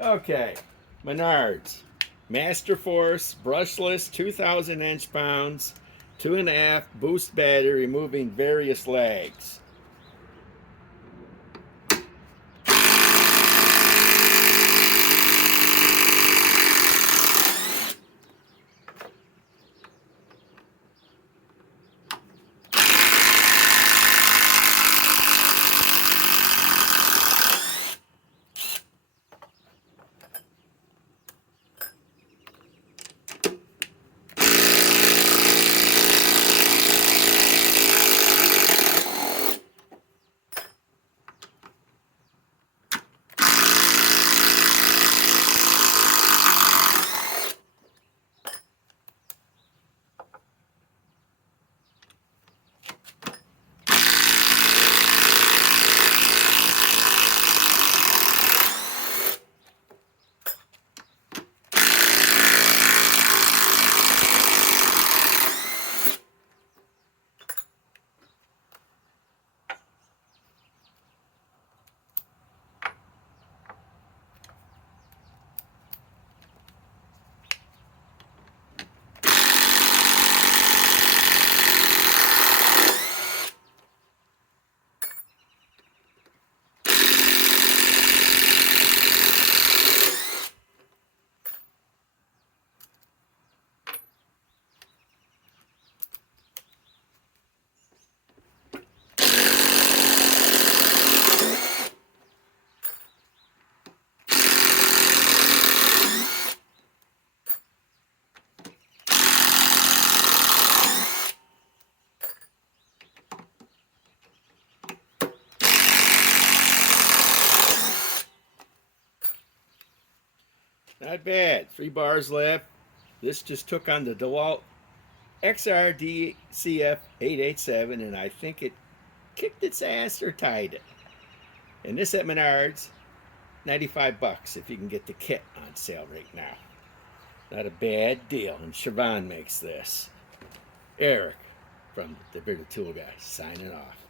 Okay, Menards. Master Force, brushless, 2,000 inch-pounds, 2.5 boost battery, removing various lags. Not bad. 3 bars left. This just took on the DeWalt XRDCF 887, and I think it kicked its ass or tied it. And this at Menards, 95 bucks if you can get the kit on sale right now. Not a bad deal. And Siobhan makes this. Eric from the Bigger Tool Guy signing off.